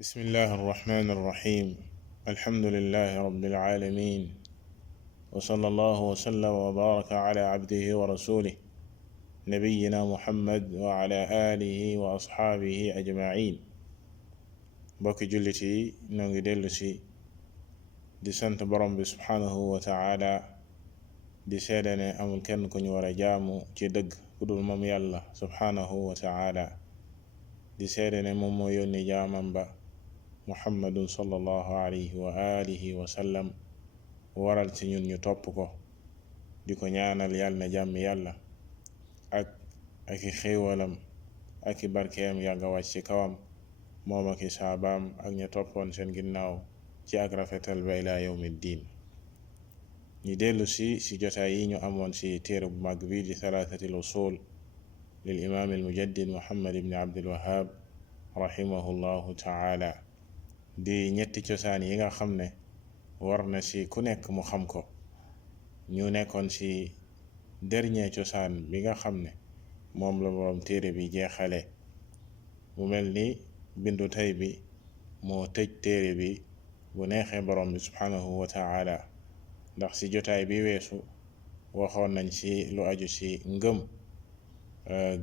بسم الله الرحمن الرحيم. الحمد لله رب العالمين، وصلى الله وسلم وبارك على عبده ورسوله نبينا محمد وعلى آله وأصحابه أجمعين. bokki jullit yi ñoo ngi dellu si di sant borom bi subhanahu wa taala di seede ne amul kenn ku ñu war a jaamu ci dëgg ku dul moom yàlla subhanahu wa taala di seede ne moom moo yónni jaamam ba muhammadun sallallahu alayhi wa alihi wa sallam waral ci ñun ñu topp ko di ko ñaanal yàlla na jàmm yàlla ak i xéewalam ak i barkeem yàgga wàcc ci kawam moom ak i saabaam ak ña toppoon seen ginnaaw ci ak rafetal ba ilaa yawmi diin. ñu dellu si jotaay yi ñu amoon si téere bu mag bi di thalathatil usul lil imaam al mujaddid muhammad ibn abdul wahhab rahimahullahu taala di ñetti cosaan yi nga xam ne war na si ku nekk mu xam ko. ñu nekkoon si dernier cosaan bi nga xam ne moom la borom téere bi jeexale. mu mel ni bindu tey bi moo tëj téere bi bu neexee borom bi subhanahu wa taala, ndax si jotaay bi weesu waxoon nañ si lu aju si ngëm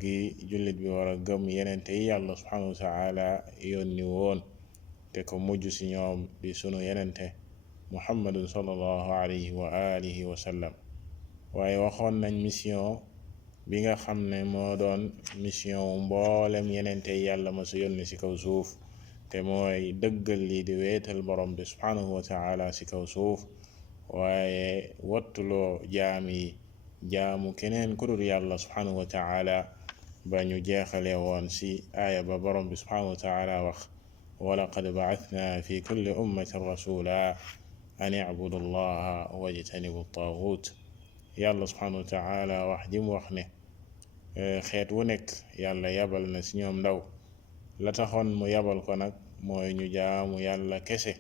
gi jullit bi war a gëm yenente yi yàlla subhanahu wa taala yónni woon te ko mujj si ñoom di sunu yenente muhammadun sallallahu alayhi wa alihi wa sallam. waaye waxoon nañ mission bi nga xam ne moo doon mission mboolem yenente yàlla ma su yónni si kaw suuf, te mooy dëggal lii di weetal borom bi subhanahu wa taala si kaw suuf, waaye wattuloo jaam yi jaamu keneen ku dul yàlla subhanahu wa taala ba ñu jeexale woon si aaya ba borom bi subhanahu wa taala wax walaqad ba'athna fi kulli ummatin rasula an i'budu allaha wajtanibu taagut. yàlla subhanahu wa taala wax ji mu wax ne xeet wu nekk yàlla yabal na si ñoom ndaw, la taxoon mu yabal ko nag mooy ñu jaamu yàlla kese,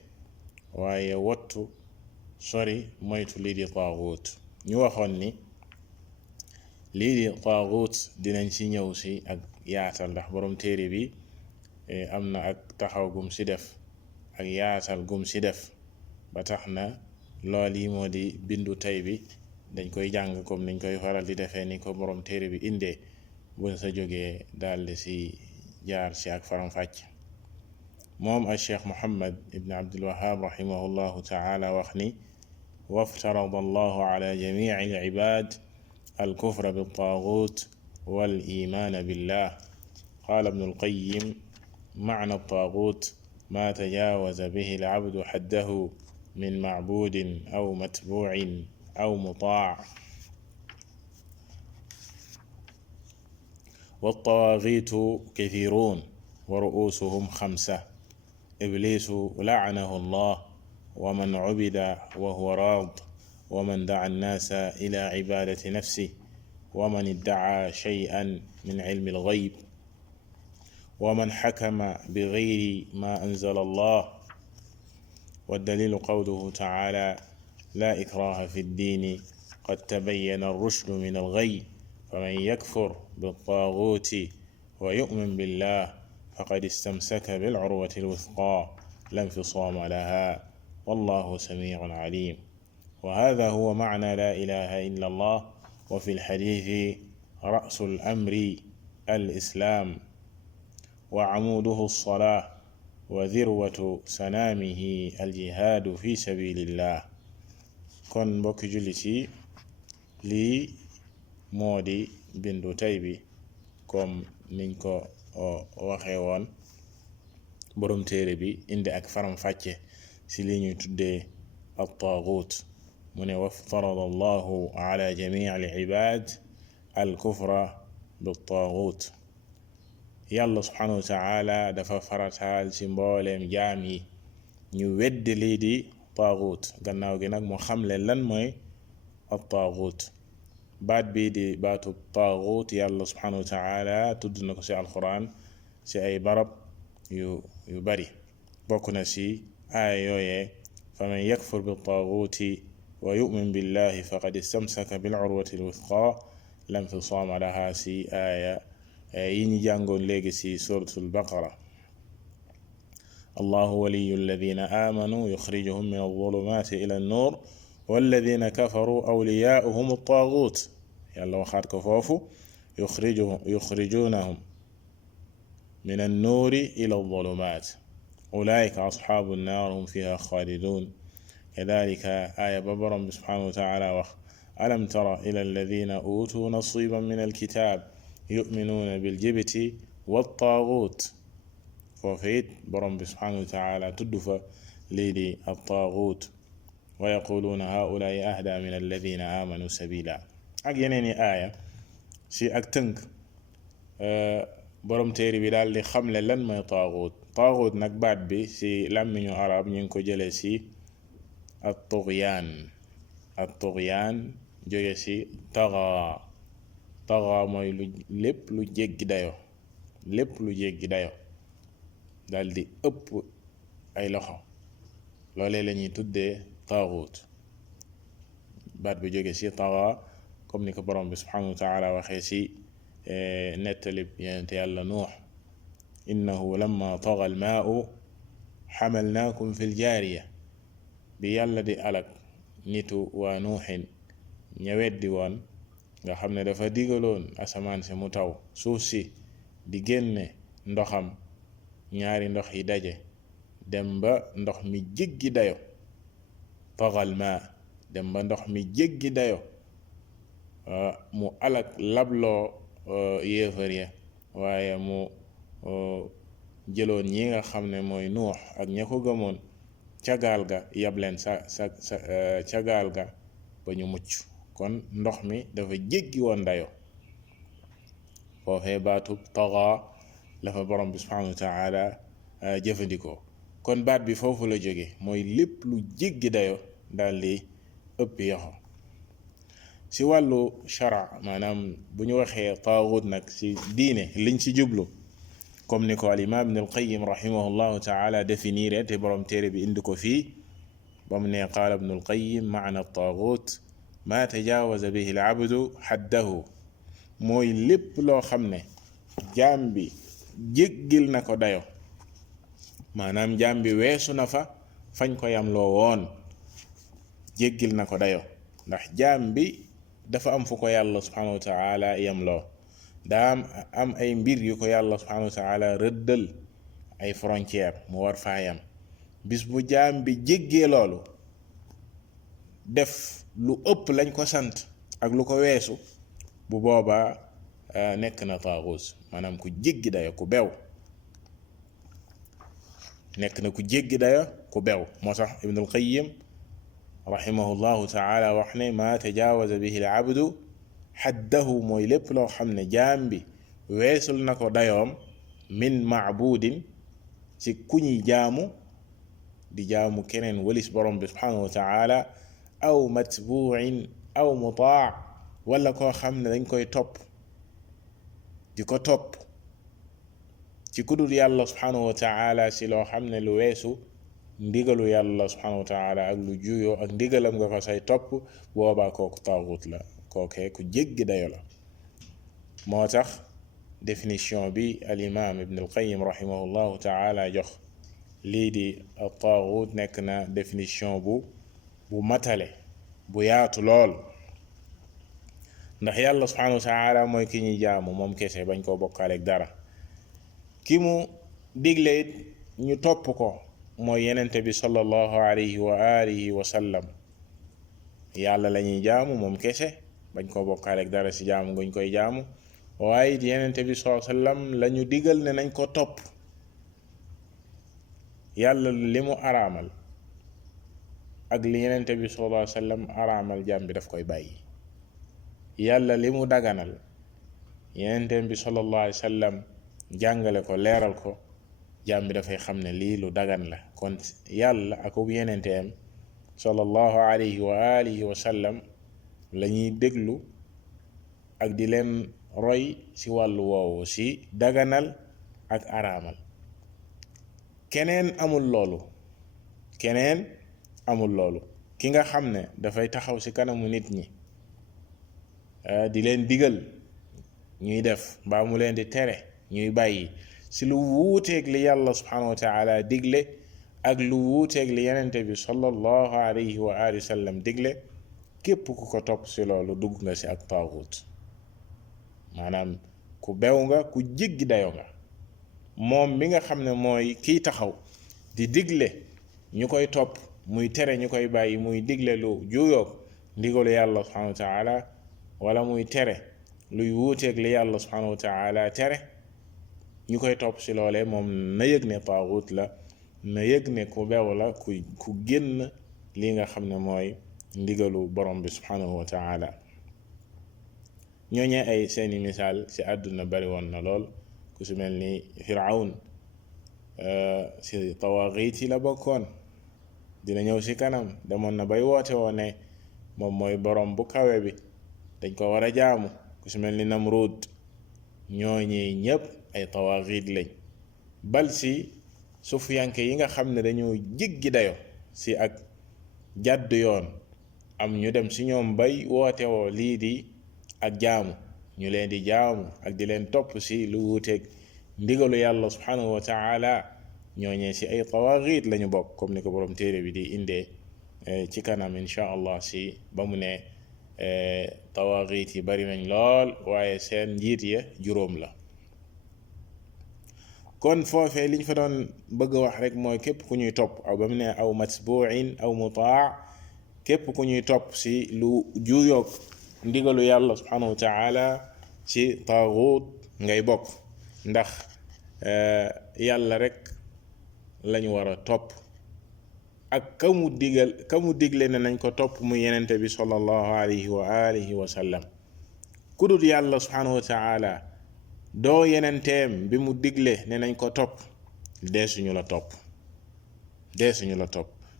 waaye wattu sori moytu lii di taagut. ñu waxoon ni lii di taagut dinañ si ñëw si ak yaatal, ndax borom téere bi am na ak taxaw gum si def ak yaatal gum si def, ba tax na lool yi moo di bindu tey bi dañ koy jàng comme niñ koy faral di defee ni ko borom téere bi indee, buñ sa jógee daldi si jaar si ak faram-fàcc. moom al cheikh muhammad ibn abdul wahhab rahimahullahu taala wax ni waftarada allahu ala jamici al ibad al kufra bil taagut wal iman billah. qaala ibn al qayyim معنى الطاغوت ما تجاوز به العبد حده من معبود أو متبوع أو مطاع. والطواغيت كثيرون ورؤوسهم 5: إبليس لعنه الله ومن عبد وهو راض، ومن دعا الناس إلى عبادة نفسه، ومن ادعى شيئا من علم الغيب، ومن حكم بغير ما أنزل الله. والدليل قوله تعالى لا إكراه في الدين قد تبين الرشد من الغي، فمن يكفر بالطاغوت ويؤمن بالله فقد استمسك بالعروة الوثقى لا انفصام لها والله سميع عليم. وهذا هو معنى لا إله إلا الله. وفي الحديث رأس الأمر الإسلام وعموده الصلاة وذروة سنامه الجهاد في سبيل الله. kon mbokki jullit yi lii moo di bindu tey bi comme niñ ko waxee woon. borom téere bi indi ak faram-fàcce ci li ñuy tuddee at-taagut. mu ne waftarada allahu ala jamici al ibad al kufra bit-taagut. yàlla subhanahu wa taala dafa farataal ci mbooleem jaam yi ñu weddi lii di taagut. gannaaw gi nag mu xamle lan mooy at taagut. baat bii di baatu taagut yàlla subhanahu wa taala tudd na ko ci alquran ci ay barab yu bari. bokk na ci aaya yooyee faman yakfur bi taaguti wa yu'min billahi faqad istamsaka bil urwati al wuthqa la infisaama laha ci aaya yi ñu jàngoon léegi ci suratul baqara. allahu waliyu alladina amanu yuxrijuhum min alzulumati ila an-nur walladina kafaru awliyaa'uhum at-taghut yàlla waxaat ko foofu yuxrijunahum min an-nuri ila adh-dhulumat ulaika ashabu an-nar hum fiha khalidun kadhalika aaya ba borom bi subhanahu wa ta'ala wax alam tara ila alladina utu nasiban min alkitab yu'minuna biljibti wat-taghut foofu it borom bi subhanahu wa ta'ala tudd fa lii di at-taghut wa yaquluna haula'i ahda min alladina amanu sabila ak yeneen i aaya si ak tënk borom téere bi daal di xamle lan mooy taaxut taaxut nag baat bi si làmmiñu arab ñu ngi ko jële si at-tughyan jóge si taxa mooy lépp lu jéggi dayo daal di ëpp ay loxo loolee la ñuy tuddee taaxut baat bi jóge si taxa comme ni ko borom bi subhanahu wa taala waxee si nettalib yonent yàlla nuux innahu lamma taga almaau xamalnaakum fi ljaariya bi yàlla di alak nitu waa nuuxin ña weddi woon nga xam ne dafa digaloon asamaan si mu taw suuf si di génne ndoxam ñaari ndox yi daje dem ba ndox mi jéggi dayo taga almaa dem ba ndox mi jéggi dayo mu alak labloo yéefar ya waaye mu jëloon ñi nga xam ne mooy nuux ak ña ko gëmoon ca gaal ga yab leen ca gaal ga ba ñu mucc kon ndox mi dafa jéggi woon dayo foofee baatu taga la fa borom bi subhanahu wa taala jëfandikoo kon baat bi foofu la jóge mooy lépp lu jéggi dayo daal di ëpp yoxo si wàllu shara maanaam bu ñu waxee taaxut nag si diine liñ ci jublu comme ni ko al imam ibn al qayyim rahimahullahu taala définir te borom téere bi indi ko fii ba mu ne qaala ibn al qayyim maana taaxut ma tajawaza bihi al abdu xaddahu mooy lépp loo xam ne jaam bi jéggil na ko dayo maanaam jaam bi weesu na fa fañ ko yam loo woon jéggil na ko dayo ndax jaam bi dafa am fu ko yàlla subhanahu wa taala yamloo daa am ay mbir yu ko yàlla subhanahu wa taala rëddal ay frontière mu war faa yam bis bu jaam bi jéggee loolu def lu ëpp lañ ko sant ak lu ko weesu bu boobaa nekk na taaxuus maanaam ku jéggi dayo ku bew nekk na ku jéggi dayo ku bew moo tax ibnul qayyim rahimahullahu taala wax ne ma tajawaza bihi al abdu xaddahu mooy lépp loo xam ne jaam bi weesul na ko dayoom min maabudin ci ku ñuy jaamu di jaamu keneen walis borom bi subhanahu wa taala aw matbuin aw mutaa wala koo xam ne dañ koy topp di ko topp ci kudul yàlla subhanahu wa taala si loo xam ne lu weesu ndigalu yàlla subhanahu wa taala ak lu juyoo ak ndigalam nga ko say topp boobaa kooku taaxut la kookee ku jéggi dayo la moo tax définition bi al imam ibn al qayyim rahimahullahu taala jox lii di taaxut nekk na définition bu matale bu yaatu lool ndax yàlla subhanahu wa taala mooy ki ñuy jaamu moom kese bañ koo bokkaale ak dara ki mu digle it ñu topp ko mooy yenente bi sallallahu alayhi wa alihi wa sallam yàlla la ñuy jaamu moom kese bañ koo bokkaale ak dara ci jaamu guñ koy jaamu waaye it yenente bi sallallahu alayhi wa sallam la ñu digal ne nañ ko topp yàlla li mu araamal ak li yenente bi sallallahu alayhi wa sallam araamal jaam bi daf koy bàyyi yàlla li mu daganal yenente bi sallallahu alayhi wa sallam jàngale ko leeral ko jaam bi dafay xam ne lii lu dagan la kon yàlla akub yenenteem sallallahu alayhi wa alihi wa sallam la ñuy déglu ak di leen roy ci wàllu woowu ci daganal ak araamal keneen amul loolu ki nga xam ne dafay taxaw ci kanamu nit ñi di leen digal ñuy def mbaa mu leen di tere ñuy bàyyi si lu wuuteeg li yàlla subhanahu wa taala digle ak lu wuuteeg li yenente bi sallallahu alayhi wa alihi wa sallam digle, képp ku ko topp si loolu dugg nga si ak taaxut. maanaam ku bew nga, ku jéggi dayo nga. moom mi nga xam ne mooy kiy taxaw di digle ñu koy topp, muy tere ñu koy bàyyi, muy digle lu juuyoog ndigalu yàlla subhanahu wa taala, wala muy tere luy wuuteeg li yàlla subhanahu wa taala tere, ñu koy topp si loolee, moom na yëg ne taaxut la, na yëg ne ku bew la, ku génn li nga xam ne mooy ndigalu borom bi subhanahu wa taala. ñooñee ay seeni misaal si àdduna bari woon na lool. ku si mel ni Firawn si tawaaxiit yi la bokkoon, dina ñëw si kanam, demoon na bay woote woo ne moom mooy borom bu kawe bi, dañ ko war a jaamu. ku si mel ni Namrud, ñooñee ñépp ay tawaaxiit lañ. bal si sufiyanke yi nga xam ne dañoo jéggi dayo si ak jàdd yoon, am ñu dem si ñoom bay woote woo lii di ak jaamu, ñu leen di jaamu ak di leen topp si lu wuuteeg ndigalu yàlla subhanahu wa taala, ñooñee si ay tawaaxiit lañu bokk, comme ni ko borom téere bi di indee ci kanam insha allah si ba mu ne tawaaxiit yi bari nañ lool, waaye seen njiit ya juróom la. kon foofee liñ fa doon bëgg a wax rek mooy képp ku ñuy topp, aw ba mu ne aw matbuin aw mutaa, képp ku ñuy topp si lu juuyoog ndigalu yàlla subhanahu wa taala ci taaxut ngay bokk. ndax yàlla rek lañu war a topp, ak ka mu digle ne nañ ko topp mu yenente bi sallallahu alayhi wa alihi wa sallam. ku dul yàlla subhanahu wa taala doo yenenteem bi mu digle ne nañ ko topp, deesuñu la topp.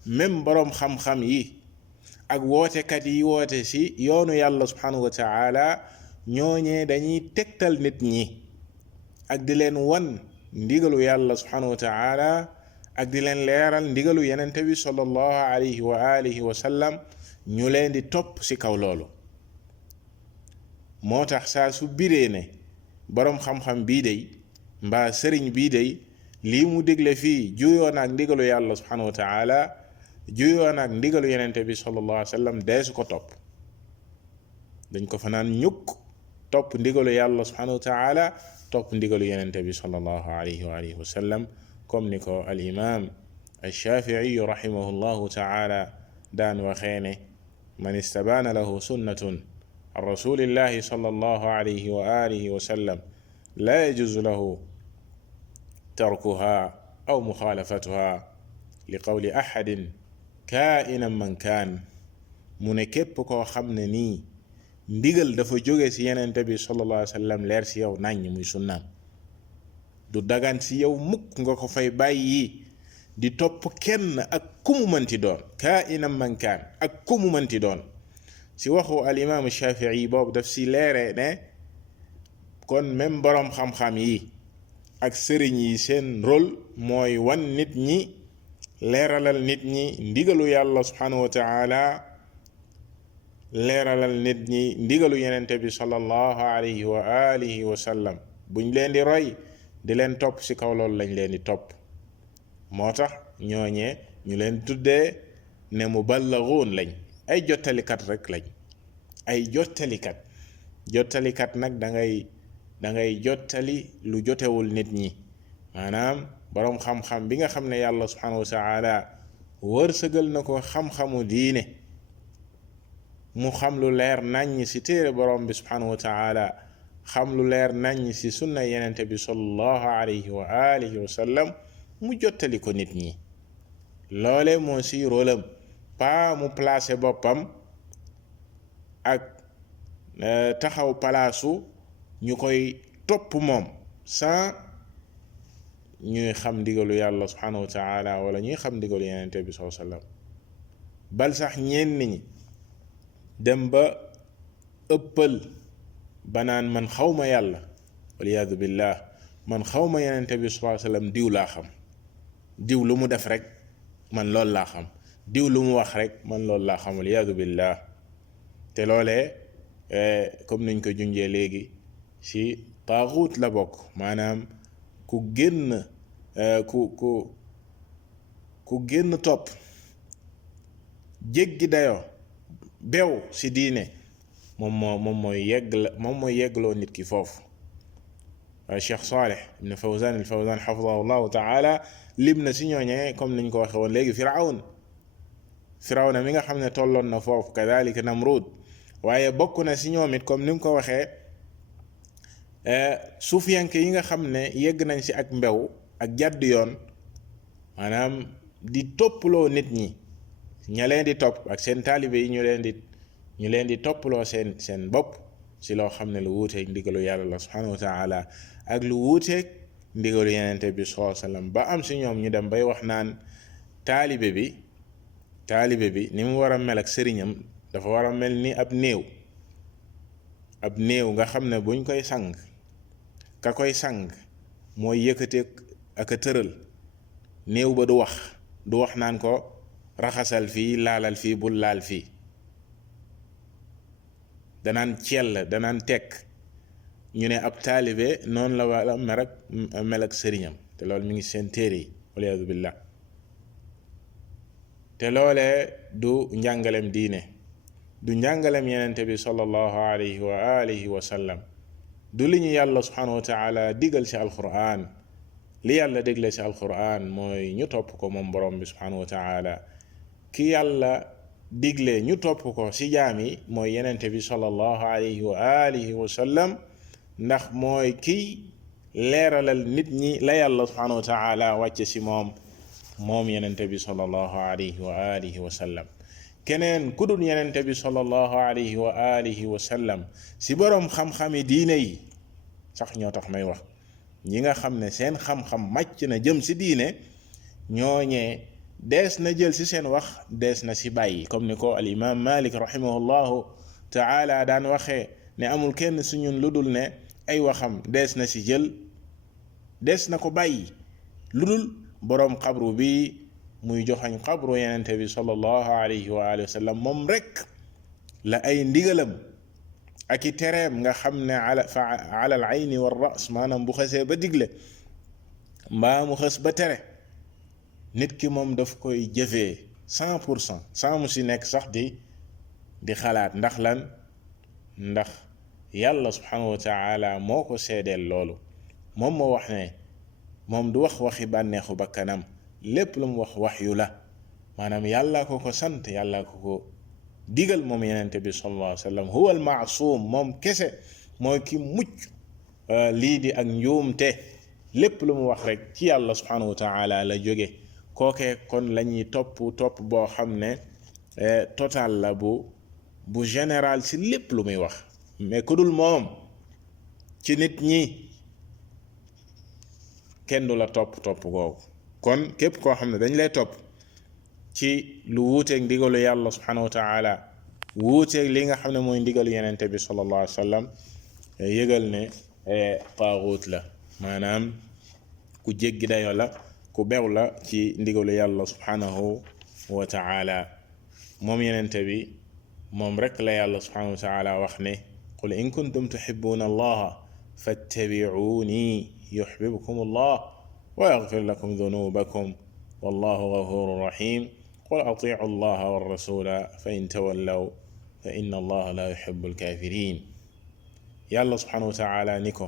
même boroom xam-xam yi ak wootekat yi woote ci yoonu yàlla subhanahu wa taala, ñooñee dañuy tegtal nit ñi ak di leen wan ndigalu yàlla subhanahu wa taala, ak di leen leeral ndigalu yenente bi sallallahu alayhi wa alihi wa sallam, ñu leen di topp ci kaw loolu. moo tax saa su biree ne boroom xam-xam bii day mbaa sëriñ bii day lii mu digle fii juyoon ak ndigalu yàlla subhanahu wa taala, juyoon ak ndigalu yenente bi sallallahu alayhi wa sallam, deesu ko topp. dañ ko fanaan ñukk topp ndigalu yàlla subhanahu wa taala, topp ndigalu yenente bi sallallahu alayhi wa alihi wa sallam, comme ni ko al imam al-Shafi'i rahimahullahu taala daan waxee ne man istabaana lahu sunnatun an rasulillahi sallallahu alayhi wa alihi wa sallam la yajuzu lahu tarkuha aw muxaalafatuha li qawli ahadin kaa'inan man kaan. mu ne képp koo xam ne nii ndigal dafa jóge ci yenente bi sallallahu alayhi wa sallam leer ci yow naññ, muy sunnaam, du dagan ci yow mukk nga ko fay bàyyi di topp kenn ak ku mu mënti doon, kaa'inan man kaan, ak ku mu mënti doon. ci waxu al imam Shafi'i boobu daf ci leere ne kon même boroom xam-xam yi ak sëriñ yi seen rôle mooy wan nit ñi, leeralal nit ñi ndigalu yàlla subhanahu wa taala, leeralal nit ñi ndigalu yenente bi sallallahu alayhi wa alihi wa sallam. buñ leen di roy di leen topp ci kaw loolu lañ leen di topp. moo tax ñooñee ñu leen tuddee ne muballaguun lañ, ay jottalikat rek lañ, ay jottalikat nag dangay jottali lu jotewul nit ñi. maanaam boroom xam-xam bi nga xam ne yàlla subhanahu wa taala wërsëgal na ko xam-xamu diine, mu xam lu leer naññ ci téere boroom bi subhanahu wa taala, xam lu leer naññ ci sunna yenente bi sallallahu alayhi wa alihi wa sallam, mu jottali ko nit ñi. loole moo ci rôlam, pas mu placé boppam ak taxaw palaasu ñu koy topp moom sans ñuy xam ndigalu yàlla subhanahu wa taala wala ñuy xam ndigalu yenente bi sallallahu alayhi wa sallam. bal sax ñenn ñi dem ba ëppal banaan man xawma yàlla, waliyaadu billah, man xawma yenente bi sallallahu alayhi wa sallam, diw laa xam, diw lu mu def rek man loolu laa xam, diw lu mu wax rek man loolu laa xam, waliyaadu billah. te loolee comme niñ ko junjee léegi ci taaxut la bokk. maanaam ku génn ku génn topp jéggi dayoo bew ci diine moom mooy yeggloo nit ki foofu. Cheikh Saleh ibn Fawzan al-Fawzan xafidahu llahu taala lim na ci ñooñee comme niñ ko waxe woon léegi Firawna mi nga xam ne tolloon na foofu, kadalika Namrud, waaye bokk na ci ñoom it comme ni mu ko waxee suufiyanke yi nga xam ne yegg nañ ci ak mbew ak jàdd yoon, maanaam di topploo nit ñi, ña leen di topp ak seen taalibe yi ñu leen di topploo seen bopp ci loo xam ne lu wuuteeg ndigalu yàlla la subhanahu wa taala ak lu wuuteeg ndigalu yenente bi sallallahu alayhi wasallam, ba am ci ñoom ñu dem bay wax naan taalibe bi ni mu war a mel ak sëriñam dafa war a mel ni ab néew nga xam ne buñ koy sang ka koy sang mooy yëkkate ak a tëral néew ba du wax naan ko raxasal fii laalal fii bul laal fii, danaan danaan tekk. ñu ne ab taalibe noonu la war a mel ak sëriñam, te loolu mi ngi seen téere yi waliyaadu billah. te loolee du njàngalem diine, du njàngalem yenente bi sallallahu alayhi wa alihi wa sallam, du li ñu yàlla subhanahu wa taala digal ci alquran. li yàlla digle ci alquran mooy ñu topp ko moom borom bi subhanahu wa taala. ki yàlla digle ñu topp ko ci jaam yi mooy yenente bi sallallahu alayhi wa alihi wa sallam, ndax mooy kiy leeralal nit ñi la yàlla subhanahu wa taala wàcce ci moom yenente bi sallallahu alayhi wa alihi wa sallam. keneen ku dul yenente bi sallallahu alayhi wa alihi wa sallam ci boroom xam-xami diine yi sax ñoo tax may wax, ñi nga xam ne seen xam-xam màcc na jëm ci diine, ñooñee dees na jël ci seen wax, dees na ci bàyyi, comme ni ko al imam Malik rahimahullahu taala daan waxee ne amul kenn ci ñun lu dul ne ay waxam dees na ci jël, dees na ko bàyyi, lu dul boroom xabru bi muy joxañ xabru yenente bi sallallahu alayhi wa alihi wa sallam, moom rek la ay ndigalam ak i tereem nga xam ne ala al ayni wa ras, maanaam bu xësee ba digle mbaa mu xës ba tere, nit ki moom daf koy jëfee 100%, sans mu si nekk sax di xalaat. ndax lan? ndax yàlla subhanahu wa taala moo ko seedeel loolu. moom moo wax ne moom du wax waxi bànneexu bakkanam, lépp lu mu wax waxyu la, maanaam yàlla ko sant, yàlla ko digal moom yenente bi sallallahu alayhi wa sallam. huwa al maasum, moom kese mooy ki mucc lii di ak njuumte, lépp lu mu wax rek ci yàlla subhanahu wa taala la jóge. kookee kon la ñuy topp boo xam ne total la bu général ci lépp lu muy wax. mais ku dul moom ci nit ñi kenn du la topp googu. kon képp koo xam ne dañ lay topp ci lu wuuteeg ndigalu yàlla subhanahu wa taala, wuuteeg li nga xam ne mooy ndigalu yenente bi sallallahu alayhi wa sallam, yëgal ne taaxuut la, maanaam ku jéggi dayo la, ku bew la ci ndigalu yàlla subhanahu wa taala. moom yenente bi moom rek la yàlla subhanahu wa taala wax ne qul in kuntum tuhibbuna allaha fattabi'uni yuhibbukum allah wa yaghfir lakum dhunubakum wallahu ghafurur rahim qul ati'u allaha war rasula fa in tawallaw fa inna allaha la yuhibbul kafirin. yàlla subhanahu wa taala ni ko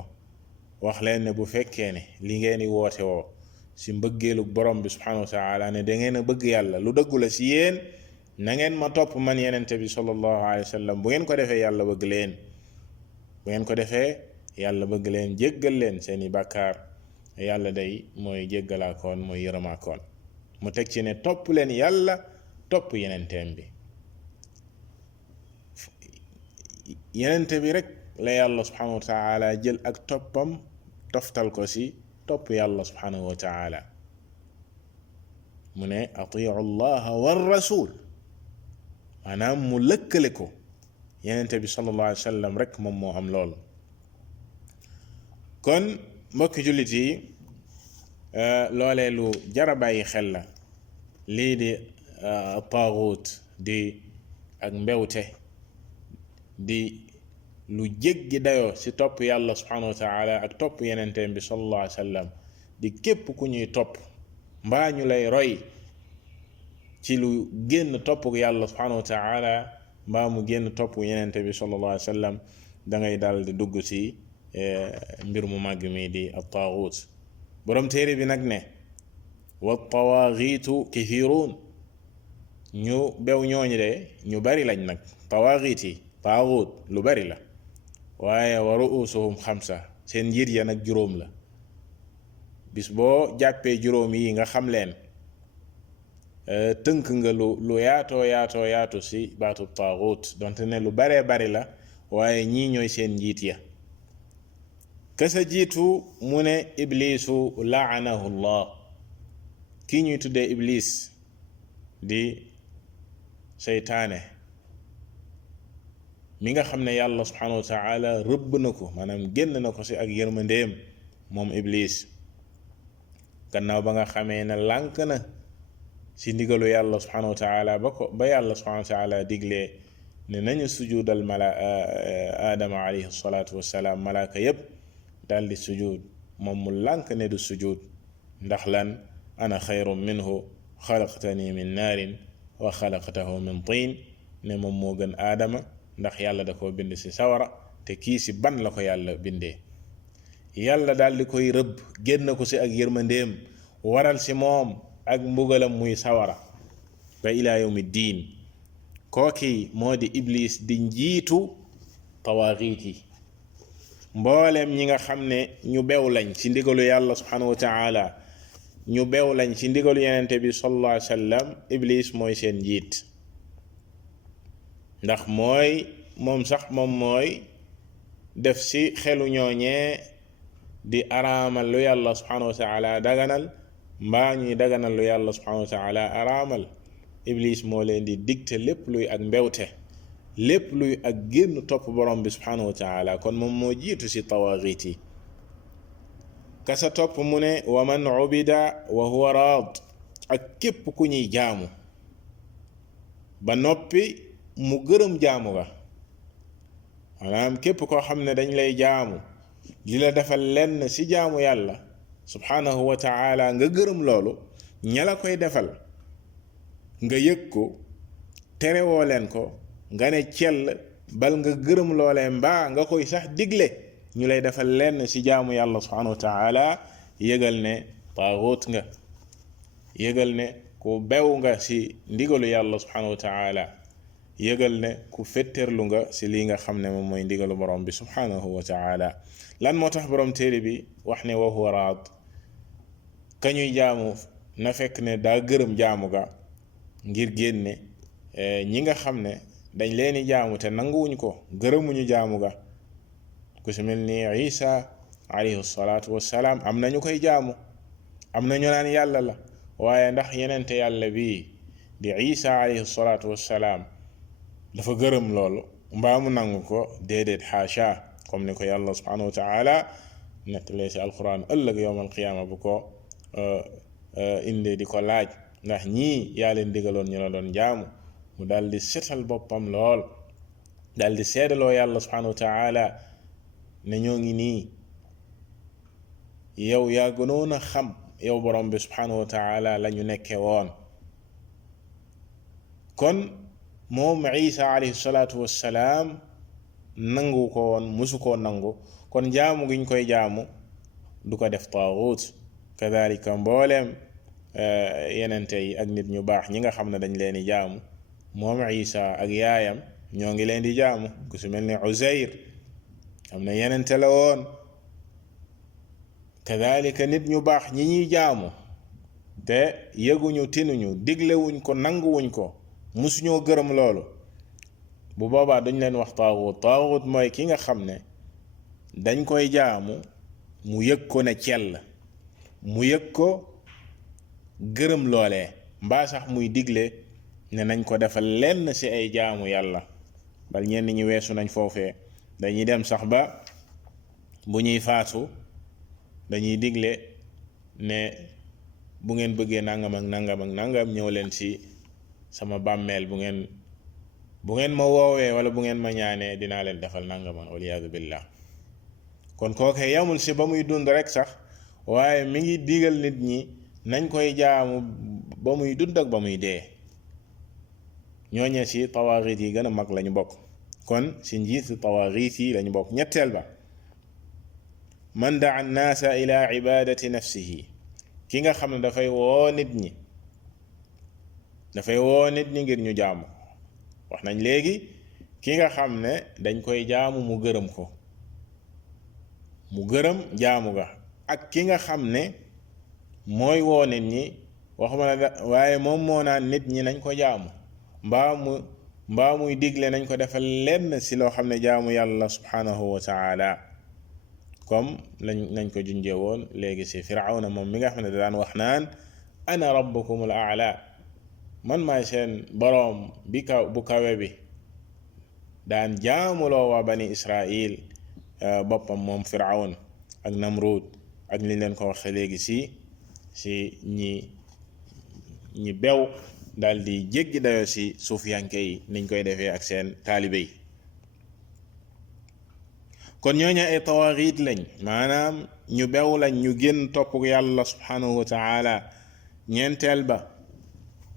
wax leen ne bu fekkee ne li ngeen di woote woo ci mbëggeelu borom bi subhanahu wa taala ne da ngeen a bëgg yàlla, lu dëggu la ci yéen, na ngeen ma topp man yenente bi sallallahu alayhi wa sallam. bu ngeen ko defee yàlla bëgg leen, bu ngeen ko defee yàlla bëgg leen, jéggal leen seeni bàkkaar. yàlla day mooy jéggalaakoon, mooy yërëmaakoon. mu teg ci ne topp leen yàlla, topp yenenteem bi. yenente bi rek la yàlla subhanahu wa taala jël ak toppam toftal ko ci topp yàlla subhanahu wa taala. mu ne atiu allaha war rasul, maanaam mu lëkkale ko. yenente bi sallallahu alayhi wa sallam rek moom moo am loolu. kon mbokki jullit yi, loolee lu jara bàyyi xel la. lii di taaxuut di ak mbewte, di lu jéggi dayoo ci topp yàlla subhanahu wa taala ak topp yenenteem bi sallallahu alayhi wa sallam, di képp ku ñuy topp mbaa ñu lay roy ci lu génn topp yàlla subhanahu wa taala mbaa mu génn topp yenente bi sallallahu alayhi wa sallam da ngay daal di dugg ci mbir mu màgg mi di at-taaghut borom téere bi nag ne wa tawaaxiitu kathiruun ñu bew ñooñu de ñu bari lañ nag tawaaxiit yi taaghut lu bari la waaye wa ru'usuhum xamsa seen njiit ya nag juróom la bis boo jàppee juróom yi nga xam leen tënk nga lu yaatoo ci baatu taaghut donte ne lu baree bari la waaye ñii ñooy seen njiit ya kasa jiitu mu ne iblisu laanahu llah kii ñuy tuddee iblis di seytaane mi nga xam ne yàlla subhanahu wa taala rëbb na ko maanaam génn na ko ci ak yërmandeem moom iblis gannaaw ba nga xamee ne lànk na ci ndigalu yàlla subhanahu wa taala ba yàlla subhanahu wa taala diglee ne nañu sujudal aadama alayhi salaatu wassalaam malaaka yépp daldi sujud moom mu lànk ne du sujud ndax lan ana xayrun minhu xalaqtani min naarin wa xalaqtahu min tiin ne moom moo gën aadama ndax yàlla da koo bind ci sawara te kii ci ban la ko yàlla bindee yàlla daldi koy rëbb génn ko ci ak yërmandeem waral ci moom ak mbugalam muy sawara ba ilaa yawmi diin kooki moo di iblis di njiitu tawaaxiit yi mboolem ñi nga xam ne ñu bew lañ ci ndigalu yàlla subhanahu wa taala ñu bew lañ ci ndigalu yenente bi sallallahu alayhi wa sallam iblis mooy seen njiit ndax moom mooy def ci xelu ñooñee di araamal lu yàlla subhanahu wa taala daganal mbaa ñuy daganal lu yàlla subhanahu wa taala araamal iblis moo leen di digte lépp luy ak mbewte lépp luy ak génn topp borom bi subhanahu wa taala kon moom moo jiitu ci tawaaxiit yi kasa topp mu ne wa man ubida wa huwa raad ak képp ku ñuy jaamu ba noppi mu gërëm jaamu ga maanaam képp koo xam ne dañ lay jaamu di la defal lenn ci jaamu yàlla subhanahu wa taala nga gërëm loolu ña la koy defal nga yëg ko terewoo leen ko nga ne cell bal nga gërëm loolee mbaa nga koy sax digle ñu lay defal lenn ci jaamu yàlla subhanahu wa taala yëgal ne taaxut nga yëgal ne ku bew nga ci ndigalu yàlla subhanahu wa taala yëgal ne ku fetterlu nga ci lii nga xam ne moom mooy ndigalu borom bi subhanahu wa taala lan moo tax borom téere bi wax ne wa huwa raad ka ñuy jaamu na fekk ne daa gërëm jaamu ga ngir génne ñi nga xam ne dañ leeni jaamu te nanguwuñ ko gërëmuñu jaamu ga ku si mel ni Isa alayhi salaatu wassalaam am na ñu koy jaamu am na ñu naan yàlla la waaye ndax yenente yàlla bii di Isa alayhi salaatu wassalaam dafa gërëm loolu mbaa mu nangu ko déedéet xaasha comme ni ko yàlla subhanahu wa taala nettalee ci alquran ëllëg yowmal qiyaama bu ko indee di ko laaj ndax ñii yaa leen digaloon ñu la doon jaamu mu daal di setal boppam lool daal di seedaloo yàlla subhanahu wa taala ne ñoo ngi nii yow yaa gënoon a xam yow borom bi subhanahu wa taala la ñu nekke woon kon moom Isa alayhi salaatu wassalaam nangu ko woon musu koo nangu kon jaamu gi ñu koy jaamu du ko def taaxut kadalika mbooleem yenente yi ak nit ñu baax ñi nga xam ne dañ leen di jaamu moom Isa ak yaayam ñoo ngi leen di jaamu ku su mel ni Uzayr am na yenente la woon kadalika nit ñu baax ñi ñuy jaamu te yëguñu tinuñu diglewuñ ko nanguwuñ ko musuñoo gërëm loolu bu boobaa duñ leen wax taaxut taaxut mooy ki nga xam ne dañ koy jaamu mu yëg ko ne cell mu yëg ko gërëm loolee mbaa sax muy digle ne nañ ko defal lenn ci ay jaamu yàlla bal ñenn ñi weesu nañ foofee dañuy dem sax ba bu ñuy faatu dañuy digle ne bu ngeen bëggee nangam ak nangam ak nangam ñëw leen ci sama bàmmeel bu ngeen ma woowee wala bu ngeen ma ñaanee dinaa leen defal nangam waliyaadu billah kon kookee yamul ci ba muy dund rek sax waaye mi ngi digal nit ñi nañ koy jaamu ba muy dund ak ba muy dee. ñooñe ci tawaaxiit yi gën a mag lañu bokk, kon ci njiitu tawaaxiit yi lañu bokk. ñetteel ba man daa annaasa ila ibadati nafsihi, ki nga xam ne dafay woo nit ñi ngir ñu jaamu. wax nañ léegi ki nga xam ne dañ koy jaamu mu gërëm ko, mu gërëm jaamu ga, ak ki nga xam ne mooy woo nit ñi waxuma la waaye moom moo naan nit ñi nañ ko jaamu, mbaa muy digle nañ ko defal lenn ci loo xam ne jaamu yàlla subhanahu wa taala, comme nañ ko junjee woon léegi ci Firawna moom mi nga xam ne daan wax naan ana rabbukumul a'la, man maay seen boroom bu kawe bi, daan jaamuloo waa bani Israil boppam moom Firawn ak Namrud ak li leen ko waxee léegi ci ñi bew daal di jéggi dayo ci suufiyanke yi niñ koy defee ak seen taalibe yi. kon ñooñu ay tawaaxiit lañ, maanaam ñu bew lañ, ñu génn topp yàlla subhanahu wa taala. ñeenteel ba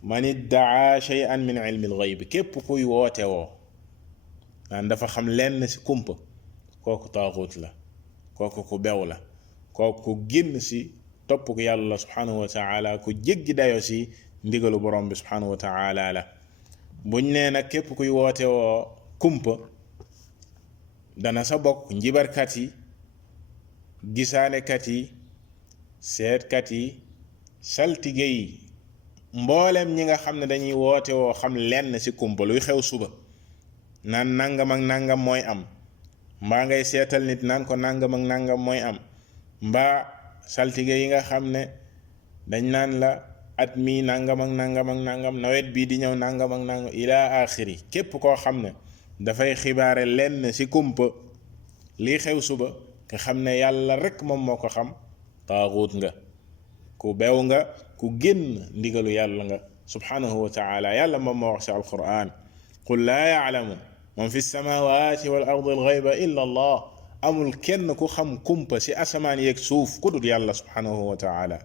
man iddaa shay'an min ilmi al-ghayb, képp kuy woote woo naan dafa xam lenn ci kumpa, kooku taaxut la, kooku ku bew la, kooku ku génn ci topp yàlla subhanahu wa taala, ku jéggi dayo ci ndigalu borom bi subhanahu wa taala la. buñ nee nag képp kuy woote woo kumpa dana sa bokk njibarkat yi, gisaanekat yi, seetkat yi, saltige yi, mboolem ñi nga xam ne dañuy woote woo xam lenn ci kumpa, luy xew suba naan nangam ak nangam mooy am, mbaa ngay seetal nit naan ko nangam ak nangam mooy am, mbaa saltige yi nga xam ne dañ naan la at mii nangam ak nangam ak nangam, nawet bii di ñëw nangam ak nangam ila axiri. képp koo xam ne dafay xibaare lenn ci kumpa lii xew suba nga xam ne yàlla rek moom moo ko xam, taaxuut nga, ku bew nga, ku génn ndigalu yàlla nga subhanahu wa taala. yàlla moom moo wax ci alquran qul laa ya'lamu man fi samawati wal ardi al ghayba illa allah, amul kenn ku xam kumpa ci asamaan yeeg suuf ku dul yàlla subhanahu wa taala.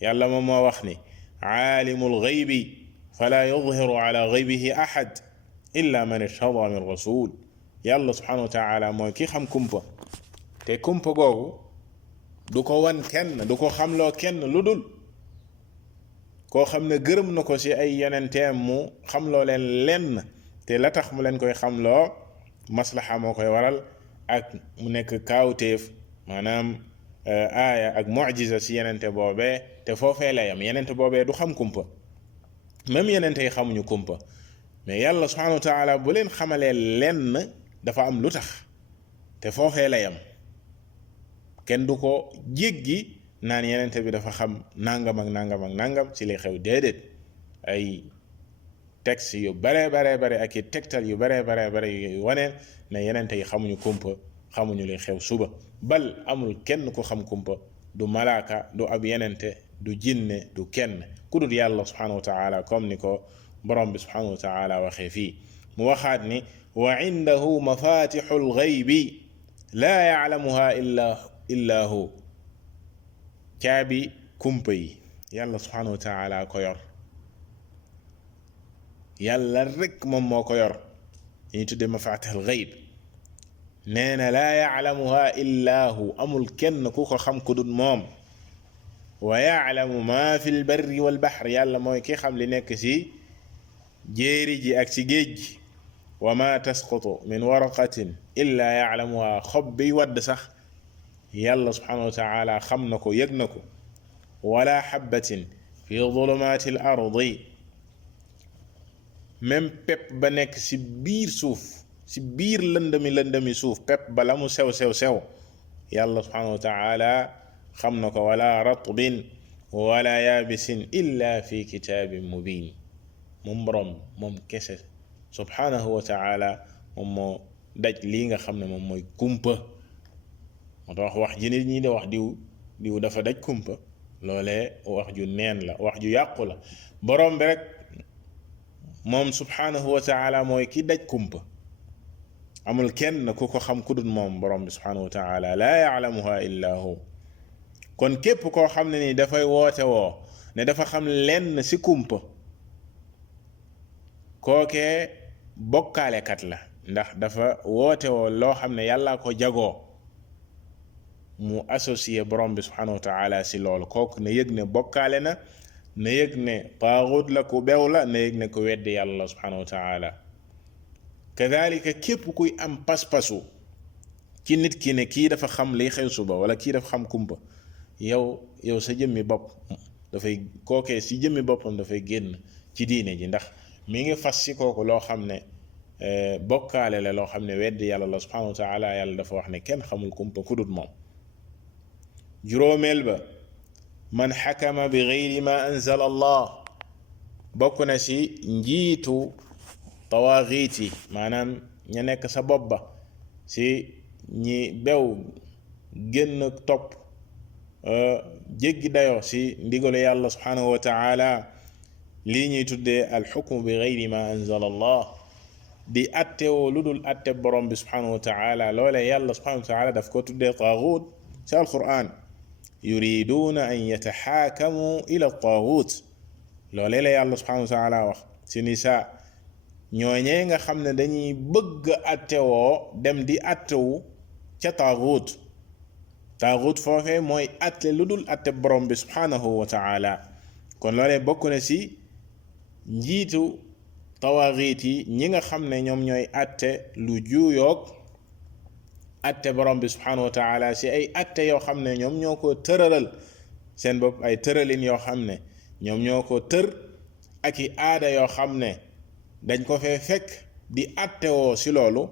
yàlla moom moo wax ni aalimul ghaybi fala yudhiru ala ghaybihi ahad illa man irtada min rasul. yàlla subhanahu wa taala mooy ki xam kumpa, te kumpa googu du ko wan kenn, du ko xamloo kenn lu dul koo xam ne gërëm na ko ci ay yonenteem mu xamloo leen lenn, te la tax mu leen koy xamloo maslaxa moo koy waral, ak mu nekk kaawteef, maanaam aaya ak mu'jiza ci yenente boobee, te foofee la yam. yenente boobee du xam kumpa, même yenente yi xamuñu kumpa, mais yàlla subhanahu wa taala bu leen xamalee lenn dafa am lu tax, te foofee la yam. kenn du ko jéggi naan yenente bi dafa xam nangam ak nangam ak nangam ci li xew, déedéet. ay texte yu bare ak i tegtal yu bare yu waneen ne yenente yi xamuñu kumpa, xamuñu li xew suba. bal amul kenn ku xam kumpa, du malaaka, du ab yenente, du jinne, du kenn ku dul yàlla subhanahu wa taala, comme ni ko borom bi subhanahu wa taala waxee fii. mu waxaat ni wa indahu mafatixul ghaybi laa ya'lamuha illa hu, caabi kumpa yi yàlla subhanahu wa taala ko yor, yàlla rek moom moo ko yor, ñu tudde mafatixul ghayb. nee na laa ya'lamuha illa hu, amul kenn ku ko xam ku dul moom. wa ya'lamu ma fi lbarri wal bahr, yàlla mooy ki xam li nekk ci jéeri ji ak ci géej gi. wa ma tasqutu min waraqatin illa ya'lamuha, xob bi wadd sax yàlla subhanahu wa taala xam na ko, yëg na ko. wala xabbatin fi zulumaati al ardi, même pepp ba nekk ci biir suuf, ci biir lëndami suuf, pepp ba la mu sew yàlla subhanahu wa taala xam na ko. wala ratbin wala yaabisin illa fi kitaabin mubin. moom borom moom kese subhanahu wa taala moom moo daj lii nga xam ne moom mooy kumpa. moo tax wax ji nit ñi di wax diw dafa daj kumpa, loolee wax ju neen la, wax ju yàqu la. borom bi rek moom subhanahu wa taala mooy ki daj kumpa, amul kenn ku ko xam ku dul moom borom bi subhanahu wa taala. laa ya'lamuha illa hu. kon képp koo xam ne ni dafay woote woo ne dafa xam lenn ci kumpa kookee bokkaalekat la ndax dafa woote woo loo xam ne yàlla ko jagoo mu associé borom bi subhanahu wa taala ci loolu kooku ne yëg ne bokkaale na yëg ne taaxut la ku bew la na yëg ne ku weddi yàlla subhanahu wa taala kadalika képp kuy am pas-pasu ci nit ki ne kii dafa xam liy xew suba wala kii dafa xam kumpa yow sa jëmmi bopp dafay kookee ci jëmmi boppam dafay génn ci diine ji ndax mi ngi fas ci kooku loo xam ne bokkaale la loo xam ne weddi yàlla la subhanahu wa taala yàlla dafa wax ne kenn xamul kumpa ku dut moom juróomeel ba man xakama bi gayri ma anzala allah bokk na ci njiitu tawaaxiit yi maanaam ña nekk sa bopp ba ci ñi bew génn topp jéggi dayoo ci ndigalu yàlla subhanahu wa taala lii ñuy tuddee alxukmu bi gayri ma anzala allah di attewoo lu dul atte borom bi subhanahu wa taala loolee yàlla subhanahu wa taala daf ko tuddee taaxuut ci alquran yuriduuna an yataxaakamu ila taaxuut loolee la yàlla subhanahu wa taala wax ci nisaa ñooñee nga xam ne dañuy bëgg attewoo dem di attewu ca taaxuut foofee mooy atte lu dul atte borom bi subhanahu wa taala kon loolee bokk na ci njiitu tawaaxiit yi ñi nga xam ne ñoom ñooy atte lu juuyoog atte borom bi subhanahu wa taala ci ay atte yoo xam ne ñoom ñoo ko tëralal seen bopp ay tëralin yoo xam ne ñoom ñoo ko tër ak i aada yoo xam ne dañ ko fee fekk di atte woo ci loolu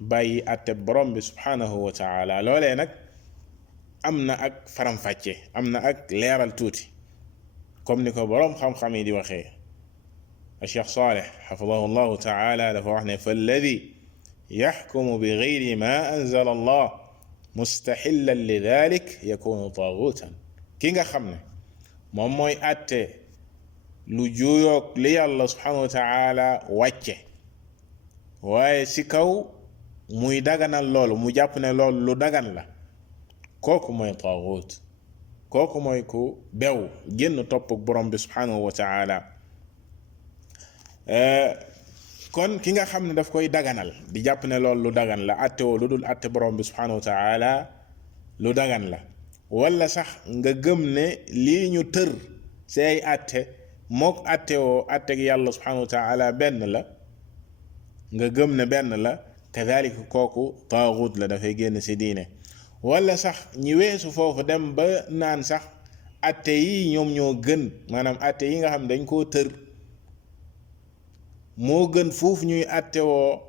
bàyyi atte borom bi subhanahu wa taala loolee nag am na ak faram-fàcce am na ak leeral tuuti comme ni ko boroom xam-xam yi di waxee Cheikh Saleh xafidahu llahu taala dafa wax ne falladi yaxkumu bi gayri ma anzala allah mustaxillan li dalik yakunu taaguutan ki nga xam ne moom mooy atte lu juuyoog li yàlla subhanahu wa taala wàcce waaye ci kaw muy daganal loolu mu jàpp ne loolu lu dagan la kooku mooy taaguut kooku mooy ku bew génn topp borom bi subhanahu wa taala kon ki nga xam ne daf koy daganal di jàpp ne loolu lu dagan la atte woo lu dul atte borom bi subhanahu wa taala lu dagan la wala sax nga gëm ne lii ñu tër ci ay atte mook atte woo atte gi yàlla subhanahu wa taala benn la nga gëm ne benn la kadhalika kooku taaxut la dafay génn ci diine wala sax ñi weesu foofu dem ba naan sax atte yi ñoom ñoo gën maanaam atte yi nga xam dañ koo tër moo gën foofu ñuy atte woo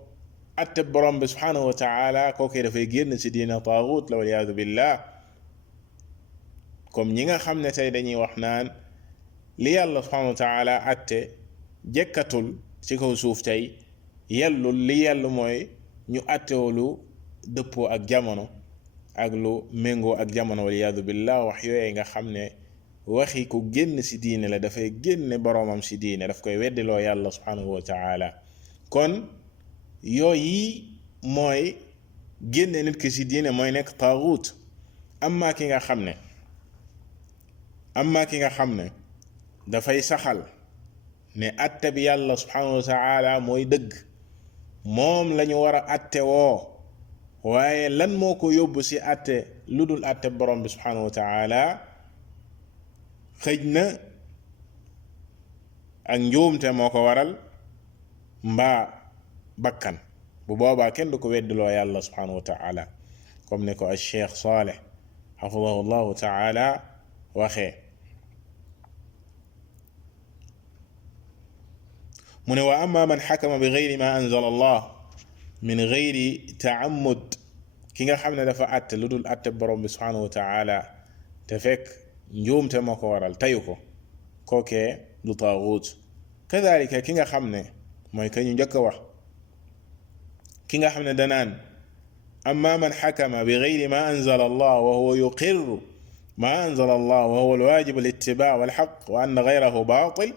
atte borom bi subhanahu wa taala kooku dafay génn ci diina taaxut la waliyaadu billah comme ñi nga xam ne tey dañuy wax naan li yàlla subhanahu wa taala atte jekkatul ci kaw suuf tey yellul li yellu mooy ñu attewoo lu dëppoo ak jamono ak lu méngoo ak jamono waliyaadu billah wax yooye nga xam ne waxi ku génn ci diine la dafay génne boroomam ci diine daf koy weddiloo yàlla subhanahu wa taala kon yooyu mooy génne nit ki ci diine mooy nekk taaxuut amma ki nga xam ne dafay saxal ne atte bi yàlla subhanahu wa taala mooy dëgg moom lañu war a atte woo waaye lan moo ko yóbbu ci atte lu dul atte borom bi subhanahu wa taala xëj na ak njuumte moo ko waral mbaa bakkan bu boobaa kenn du ko weddiloo yàlla subhanahu wa taala comme ni ko al Cheikh Saleh xafidahu llahu taala waxee mu ne wa amma man xakama bi gayri ma anzala allah min gayri taamud ki nga xam ne dafa àtte lu dul àtte borom bi subhanahu wa taala te fekk njuumte moo ko waral tayu ko kookee du taaxuut kadalika ki nga xam ne mooy ka ñu njëkk a wax ki nga xam ne danaan amma man xakama bi gayri ma anzala allah wa huwa yuqirru ma anzala allah wa huwa alwajib alitibaa walxaq wa anna gayrahu baatil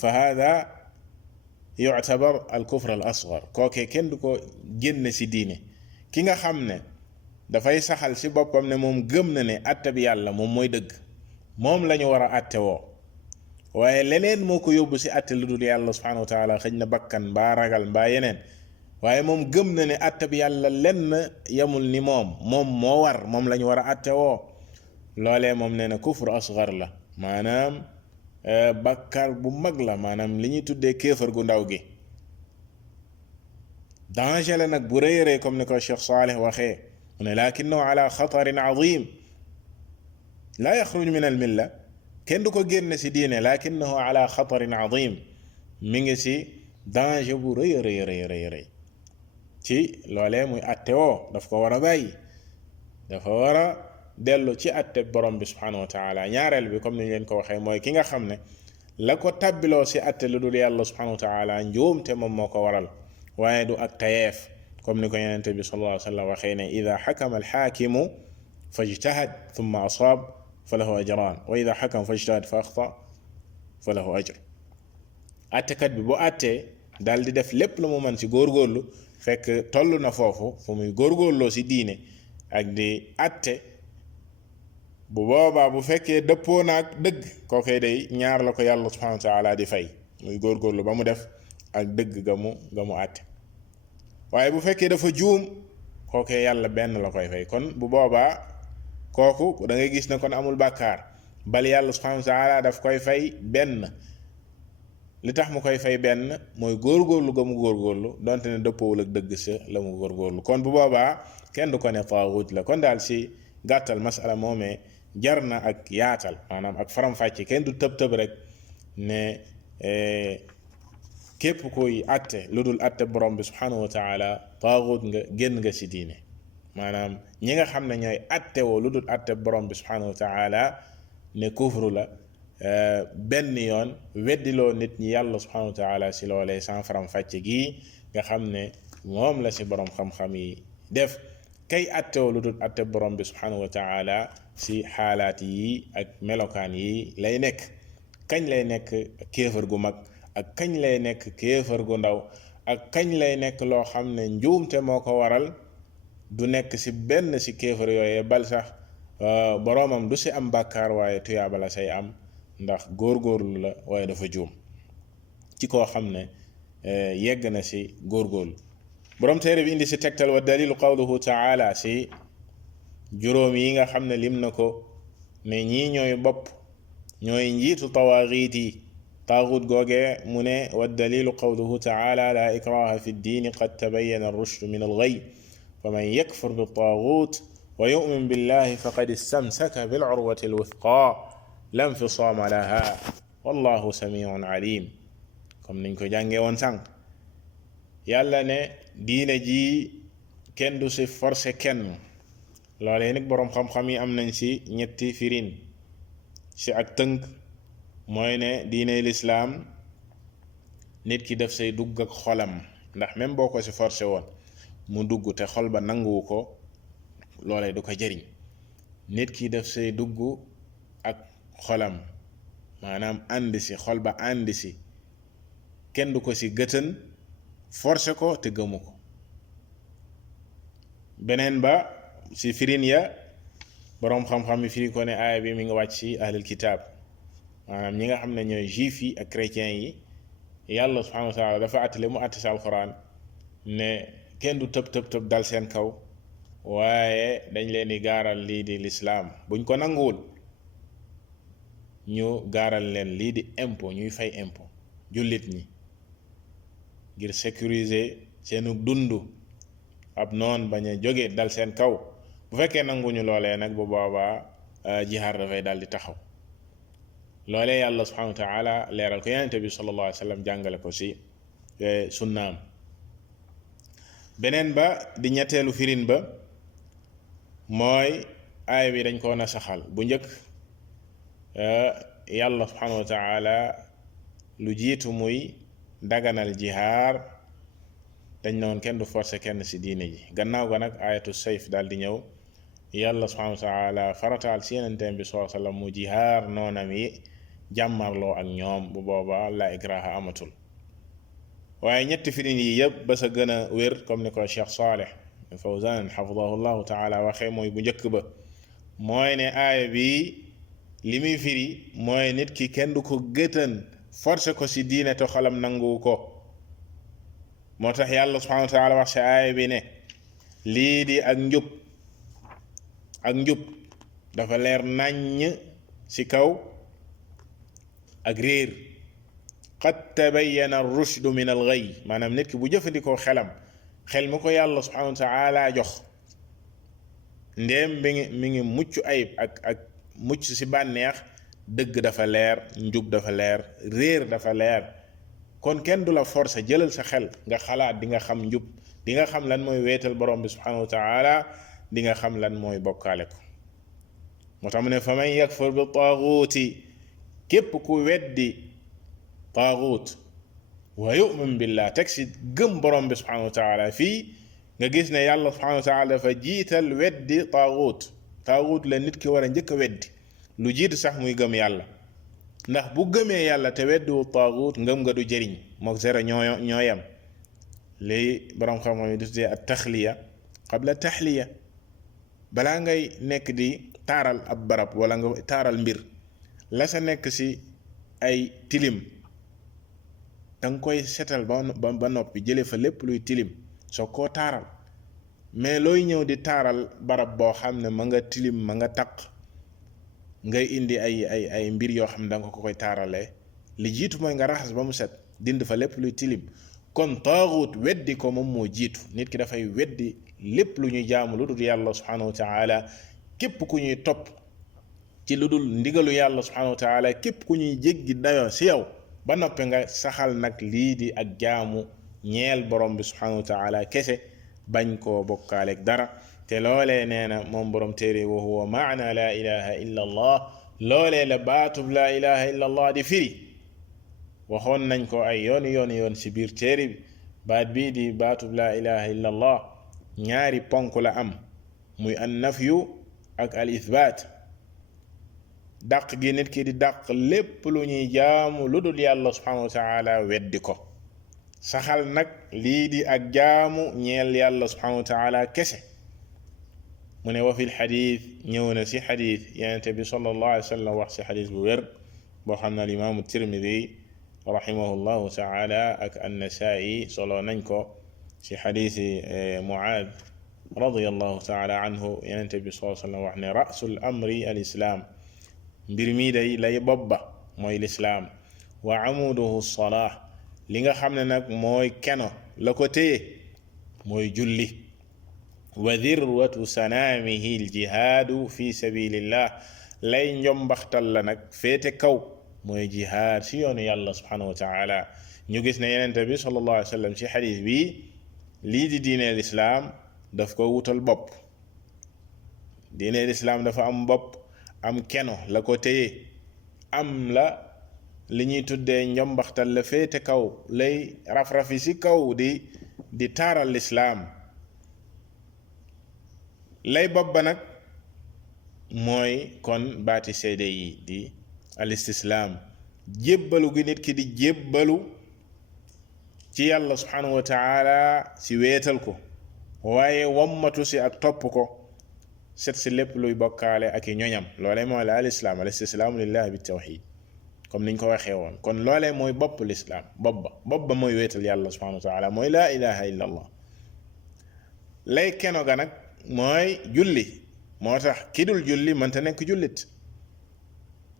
fa hada yuctabar alkufr al asgar kookee kenn du ko génn ci diine ki nga xam ne dafay saxal ci boppam ne moom gëm na ne atte bi yàlla moom mooy dëgg, moom lañu war a atte woo. waaye leneen moo ko yóbbu ci atte lu dul yàlla subhanahu wa taala, xëj na bakkan mbaa ragal mbaa yeneen, waaye moom gëm na ne atte bi yàlla lenn yamul ni moom moo war, moom lañu war a atte woo. loolee moom nee na kufru asgar la, maanaam bakkar bu mag la, maanaam li ñuy tuddee kéefar gu ndaw gi. danger la nag bu rëy rëy comme ni ko Cheikh Saleh waxee, mu ne lakinnahu ala xatarin azim laa yaxruj min al milla, kenn du ko génne ci diine, lakinnahu ala xatarin azim, mi ngi ci danger bu rëy rëy rëy rëy ci loolee muy atte woo. daf ko war a bàyyi, dafa war a dellu ci atte borom bi subhanahu wa taala. ñaareel bi comme ni ñu leen ko waxee mooy ki nga xam ne la ko tabbiloo ci atte lu dul yàlla subhanahu wa taala njuumte moom moo ko waral, waaye du ak tayeef, comme ni ko yonente bi sallallahu alayhi wa sallam waxee ne ida xakama alxaakimu fajtahad thumma asaab fa lahu ajran wa ida xakama fajtahad fa axta fa lahu ajr. attekat bi bu attee daal di def lépp lu mu mën ci góorgóorlu, fekk toll na foofu fu muy góorgóorloo ci diine ak di atte, bu boobaa bu fekkee dëppoo naag dëgg, kookee day ñaar la ko yàlla subhanahu wa taala di fay, muy góorgóorlu ba mu def ak dëgg ga mu àtte. waaye bu fekkee dafa juum, kookee yàlla benn la koy fay. kon bu boobaa kooku da ngay gis ne kon amul bàkkaar, bal yàlla subhanahu wa taala daf koy fay benn. li tax mu koy fay benn mooy góorgóorlu ga mu góorgóorlu, donte ne dëppoowul ak dëgg sa la mu góorgóorlu. kon bu boobaa kenn du ko ne taaxut la. kon daal ci gàttal masala moomee jar na ak yaatal, maanaam ak faram-fàcce. kenn du tëb rek ne képp koy atte lu dul atte borom bi subhanahu wa taala taaxut nga, génn nga ci diine. maanaam ñi nga xam ne ñooy atte woo lu dul atte borom bi subhanahu wa taala ne kufru la, benn yoon weddiloo nit ñi yàlla subhanahu wa taala ci loolee sans faram-fàcce gii nga xam ne moom la ci borom xam-xam yi def. kay atte woo lu dul atte borom bi subhanahu wa taala ci xaalaat yi ak melokaan yi lay nekk. kañ lay nekk kéefar gu mag, ak kañ lay nekk kéefar gu ndaw, ak kañ lay nekk loo xam ne njuumte moo ko waral, du nekk ci benn ci kéefar yooyee, bal sax boroomam du ci am bàkkaar, waaye tuyaaba la say am, ndax góorgóorlu la waaye dafa juum ci koo xam ne yegg na ci góorgóorlu. boroom téere bi indi ci tegtal wa dalilu qawluhu taala ci juróom yi nga xam ne lim na ko ne ñii ñooy bopp, ñooy njiitu tawaaxiit yi. taaxut googee mu ne wa dalilu qawluhu taala la ikraha fi ddiini qad tabayyana ar-rushdu min al-ghayy faman yakfur bit-taaxut wa yu'min billahi faqad istamsaka bil-urwati al-wuthqa la infisaama laha wallahu samiun alim. comme niñ ko jàngee woon sànq, yàlla ne diine ji kenn du ci forcé kenn. loolee nag boroom xam-xam yi am nañ ci ñetti firin. ci ak tënk mooy ne diine lislaam nit ki def say dugg ak xolam, ndax même boo ko ci forcé woon mu dugg te xol ba nanguwu ko, loolee du ko jëriñ. nit ki def say dugg ak xolam, maanaam ànd ci xol ba ànd ci, kenn du ko ci gëtën forcé ko te gëmu ko. beneen ba ci firin ya boroom xam-xam yi firi ko ne aaya bi mi ngi wàcc ci ahlul kitaab, maanaam ñi nga xam ne ñooy juif yi ak chrétiens yi. yàlla subhanahu wa taala dafa àttale mu àtt ci alquran ne kenn du tëb dal seen kaw, waaye dañ leen di gaaral lii di lislaam. buñ ko nanguwul ñu gaaral leen lii di impôt, ñuy fay impôt jullit ñi ngir sécuriser seenu dund, ab noon bañ a jóge dal seen kaw. bu fekkee nanguñu loolee nag bu boobaa jihaar dafay daal di taxaw. loolee yàlla subhanahu wa taala leeral ko yonent bi sallallahu alayhi wa sallam jàngale ko ci sunnaam. beneen ba di ñetteelu firin ba mooy aaya bi dañ koo nasaxal. bu njëkk yàlla subhanahu wa taala lu jiitu muy daganal jihaar dañ noon kenn du forcer kenn ci diine ji. gannaaw ga nag ayatu sayf daal di ñëw, yàlla subhanahu wa taala farataal ci yenenteem bi sallallahu alayhi wa sallam mu jihaar noonam yi, jàmmarloo ak ñoom. bu booba la ikraha amatul. waaye ñetti firin yi yëpp ba sa gën a wér, comme ni ko Cheikh Saleh Fawzan xafidahu llahu taala waxee mooy bu njëkk ba mooy ne aaya bi li muy firi mooy nit ki kenn du ko gëtan forcé ko ci diine te xolam nangu ko moo tax yàlla subhanahu wa taala wax ci aaya bi ne lii di ak njub dafa leer naññ ci kaw ak réer qad tabayyana ar-rushdu min al-ghayy maanaam nit ki bu jëfandikoo xel mu ko yàlla subhanahu wa taala jox ndéem mi ngi mucc ayib ak mucc ci bànneex dëgg dafa leer njub dafa leer réer dafa leer kon kenn du la forcer jëlal sa xel nga xalaat di nga xam njub di nga xam lan mooy weetal borom bi subhanahu wa taala di nga xam lan mooy bokkaale ko moo tax mu ne fa man yakfur bi taaguuti képp ku weddi taaguut wa yu'min billah teg si gëm borom bi subhanahu wa taala fii nga gis ne yàlla subhanahu wa taala dafa jiital weddi taaguut la nit ki war a njëkk a weddi lu jiitu sax muy gëm yàlla ndax bu gëmee yàlla te weddiwu taaguut ngëm nga du jëriñ mook zéro ñoo yem lii borom xam-xam yi du tuddee at taxliya qabla taxliya balaa ngay nekk di taaral ab barab wala nga taaral mbir la sa nekk ci ay tilim danga koy setal ba noppi jële fa lépp luy tilim soo koo taaral mais looy ñëw di taaral barab boo xam ne ma nga tilim ma nga taq ngay indi ay mbir yoo xam ne danga ko koy taaralee li jiitu mooy nga raxas ba mu set dind fa lépp luy tilim kon taaxut weddi ko moom moo jiitu nit ki dafay weddi lépp lu ñuy jaamu lu dul yàlla subhanahu wa taala képp ku ñuy topp ci lu dul ndigalu yàlla subhanahu wa taala képp ku ñuy jéggi dayoo ci yow ba noppi nga saxal nag lii di ak jaamu ñeel borom bi subhanahu wa taala kese bañ koo bokkaaleeg dara te loolee nee na moom borom téere wa huwa maana la ilaha illa allah loolee la baatub la ilaha illa allah di firi waxoon nañ ko ay yoon ci biir téere bi baat bii di baatub la ilaha illa allah ñaari ponk la am muy an nafyu ak al ithbaat dàq gi nit ki di dàq lépp lu ñuy jaamu lu dul yàlla subhanahu wa taala weddi ko saxal nag lii di ak jaamu ñeel yàlla subhanahu wa taala kese mu ne wa fi lxadis ñëw na si xadis yenente bi sallallahu alayhi wa sallam wax si xadis bu wér boo xam ne al imaamu tirmidi rahimahullahu taala ak annasaa'i solo nañ ko si xadisi Muaad radiyallahu taala anhu yenente bi sallallahu alayhi wa sallam wax ne rasul amri al islaam mbir mii day lay bobba mooy lislaam wa amuduhu salaah li nga xam ne nag mooy keno la ko téye mooy julli wa dirwatu sanaamihi aljihaadu fi sabilillah lay njombaxtal la nag féete kaw mooy jihaad si yoonu yàlla subhanahu wa taala ñu gis ne yenente bi sallallahu alayhi wa sallam ci xadis bi lii di diine lislaam daf ko wutal bopp diine lislaam dafa am bopp am keno la ko téye am la li ñuy tuddee njombaxtal la féete kaw lay raf-rafi ci kaw di taaral lislaam lay bopp ba nag mooy kon baati seede yi di al istislaam jébbalu gi nit ki di jébbalu ci yàlla subhanahu wa taala ci weetal ko waaye wammatu si ak topp ko set si lépp luy bokkaale ak i ñoñam loolee mooy la al islaam al istislaamu lillahi bi tawxid comme niñ ko waxee woon kon loolee mooy bopp lislaam bopp ba mooy weetal yàlla subhanahu wa taala mooy laa ilaha illa allah lay keno ga nag mooy julli moo tax ki dul julli mënta nekk jullit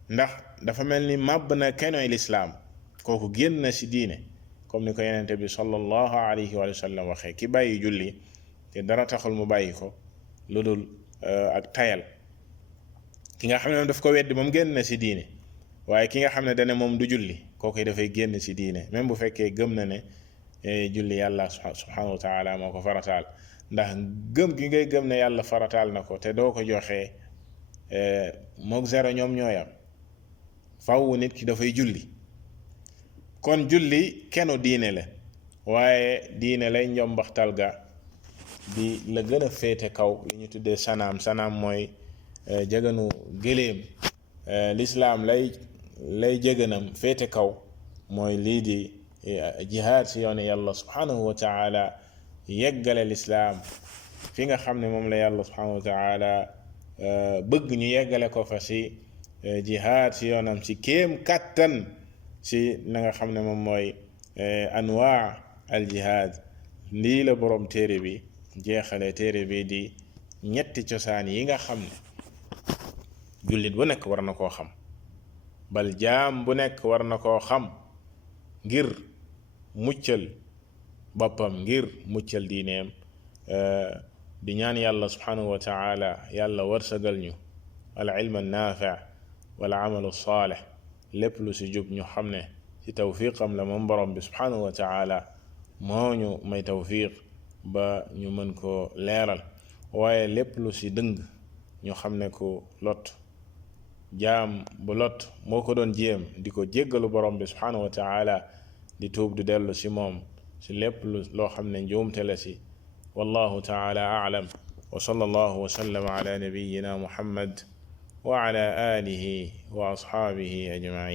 ndax dafa mel ni màbb na kenoy lislaam kooku génn na si diine comme ni ko yenente bi sallallahu alayhi wa sallam waxee ki bàyyi julli te dara taxul mu bàyyi ko lu dul ak tayal ki nga xam ne moom daf ko weddi moom génn na si diine waaye ki nga xam ne dane moom du julli kooku dafay génn si diine même bu fekkee gëm na ne julli yàlla subhanahu wa taala moo ko farataal ndax gëm gi ngay gëm ne yàlla farataal na ko te doo ko joxee mook zéro ñoom ñooyam faw nit ki dafay julli kon julli kenu diine la waaye diine lay njombaxtal ga di la gën a féete kaw li ñu tuddee sanaam mooy jeganu gëléem lislaam lay jëganam féete kaw mooy lii di jihaad si yoonu yàlla subhanahu wa taala yeggale lislaam fi nga xam ne moom la yàlla subhanahu wa taala bëgg ñu yeggale ko fa si jihaad si yoonam si kéem kàttan si na nga xam ne moom mooy anwaa al jihaad. lii la boroom téere bi jeexale téere bi di ñetti cosaan yi nga xam ne jullit bu nekk war na koo xam, bal jaam bu nekk war na koo xam ngir muccal boppam, ngir muccal diineem. di ñaan yàlla subhanahu wa taala yàlla warsagal ñu al ilm an naafi wal amalu saalih, lépp lu si jub ñu xam ne ci tawfiqam la moom borom bi subhanahu wa taala moo ñu may tawfiq ba ñu mën koo leeral, waaye lépp lu si dëng ñu xam ne ku lot jaam bu lot moo ko doon jéem di ko jéggalu borom bi subhanahu wa taala, di tuub di dellu si moom si lépp loo xam ne njuumte la si. wallahu taala a'lam wa sallallahu wa sallama ala nabiyyina muhammad wa ala alihi wa ashabihi ajma'in.